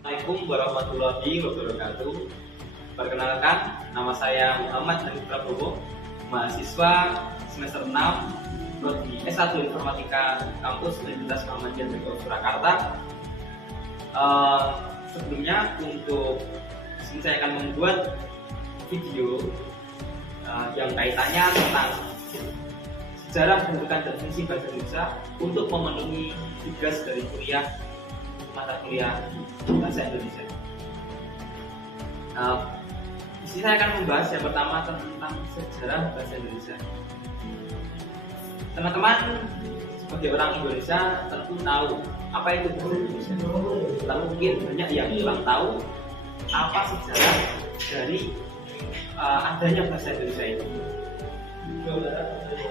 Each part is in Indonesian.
Assalamualaikum warahmatullahi wabarakatuh. Perkenalkan, nama saya Muhammad Hanif Prabowo, mahasiswa semester 6 Prodi S1 Informatika Kampus Universitas Muhammadiyah Bogor Surakarta. Sebelumnya saya akan membuat video yang kaitannya tentang sejarah pendidikan dan fungsi bahasa Indonesia untuk memenuhi tugas dari mata kuliah bahasa Indonesia. Di sini saya akan membahas yang pertama tentang sejarah bahasa Indonesia. Teman-teman sebagai orang Indonesia tentu tahu apa itu bahasa Indonesia. Lalu mungkin banyak yang kurang tahu apa sejarah dari adanya bahasa Indonesia itu.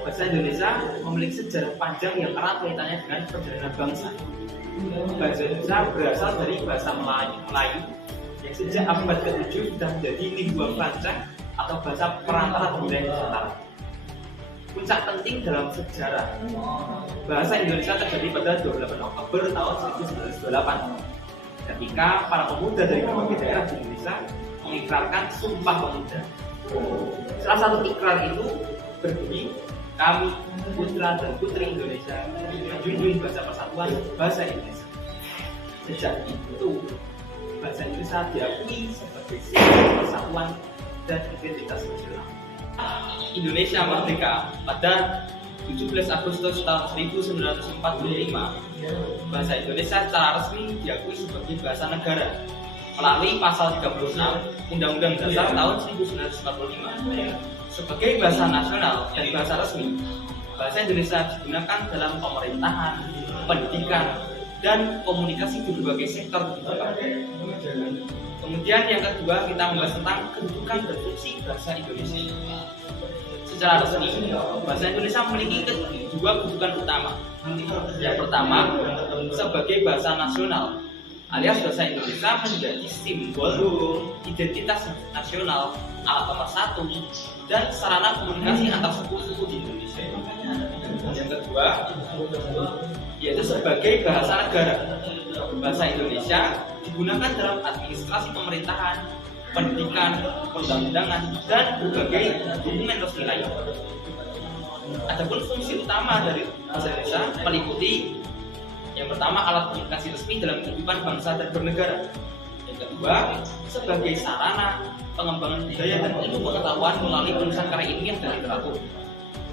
Bahasa Indonesia memiliki sejarah panjang yang erat kaitannya dengan perjalanan bangsa. Bahasa Indonesia berasal dari bahasa Melayu yang sejak abad ke-7 sudah menjadi lingua franca atau bahasa perantara di wilayah Nusantara. Puncak penting dalam sejarah bahasa Indonesia terjadi pada 28 Oktober tahun 1928 ketika para pemuda dari berbagai daerah di Indonesia mengikrarkan Sumpah Pemuda. Salah satu ikrar itu berbunyi, kami putra dan putri Indonesia menjunjung bahasa persatuan bahasa Indonesia. Sejak itu bahasa Indonesia diakui sebagai simbol persatuan dan identitas nasional. Indonesia merdeka pada 17 Agustus tahun 1945. Bahasa Indonesia secara resmi diakui sebagai bahasa negara melalui pasal 36 Undang-Undang Dasar tahun 1945. Sebagai bahasa nasional dan bahasa resmi, bahasa Indonesia digunakan dalam pemerintahan, pendidikan, dan komunikasi di berbagai sektor kehidupan. Kemudian yang kedua, kita membahas tentang kedudukan dan fungsi bahasa Indonesia. Secara resmi, bahasa Indonesia memiliki dua kedudukan utama. Yang pertama, sebagai bahasa nasional, alias bahasa Indonesia menjadi simbol identitas nasional, alat pemersatu, dan sarana komunikasi antar suku-suku di Indonesia. Yang kedua, yaitu sebagai bahasa negara. Bahasa Indonesia digunakan dalam administrasi pemerintahan, pendidikan, perundang-undangan, dan berbagai dokumen resmi lain. Adapun fungsi utama dari bahasa Indonesia meliputi yang pertama, alat komunikasi resmi dalam kehidupan bangsa dan bernegara. Yang kedua, sebagai sarana pengembangan budaya dan ilmu pengetahuan melalui penulisan karya ilmiah dan literatur.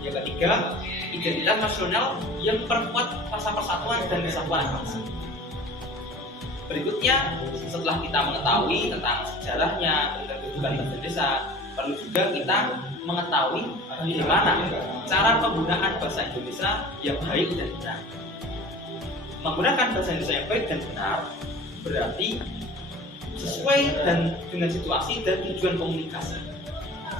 Yang ketiga, identitas nasional yang memperkuat rasa persatuan dan kesatuan bangsa. Berikutnya, setelah kita mengetahui tentang sejarahnya dan kehidupan bahasa Indonesia, perlu juga kita mengetahui bagaimana cara penggunaan bahasa Indonesia yang baik dan benar. Menggunakan bahasa Indonesia yang baik dan benar berarti sesuai dengan situasi dan tujuan komunikasi.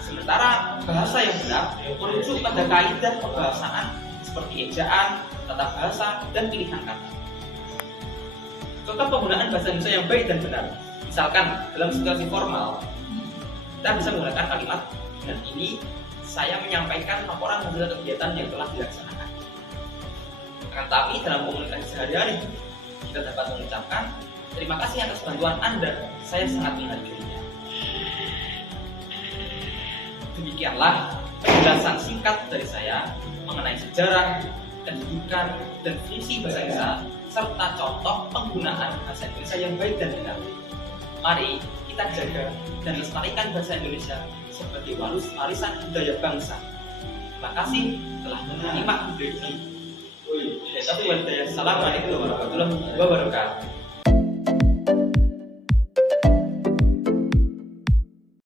Sementara bahasa yang benar merujuk pada kaidah kebahasaan seperti ejaan, tata bahasa, dan pilihan kata. Contoh penggunaan bahasa Indonesia yang baik dan benar, misalkan dalam situasi formal, kita bisa menggunakan kalimat dengan ini saya menyampaikan laporan hasil kegiatan yang telah dilaksanakan. Tetapi dalam komunikasi sehari-hari kita dapat mengucapkan terima kasih atas bantuan Anda, saya sangat menghargainya. Demikianlah penjelasan singkat dari saya mengenai sejarah, kedudukan, dan fungsi bahasa Indonesia serta contoh penggunaan bahasa Indonesia yang baik dan benar. Mari kita jaga dan lestarikan bahasa Indonesia sebagai warisan budaya bangsa. Terima kasih telah menyimak video ini. Assalamualaikum warahmatullahi wabarakatuh.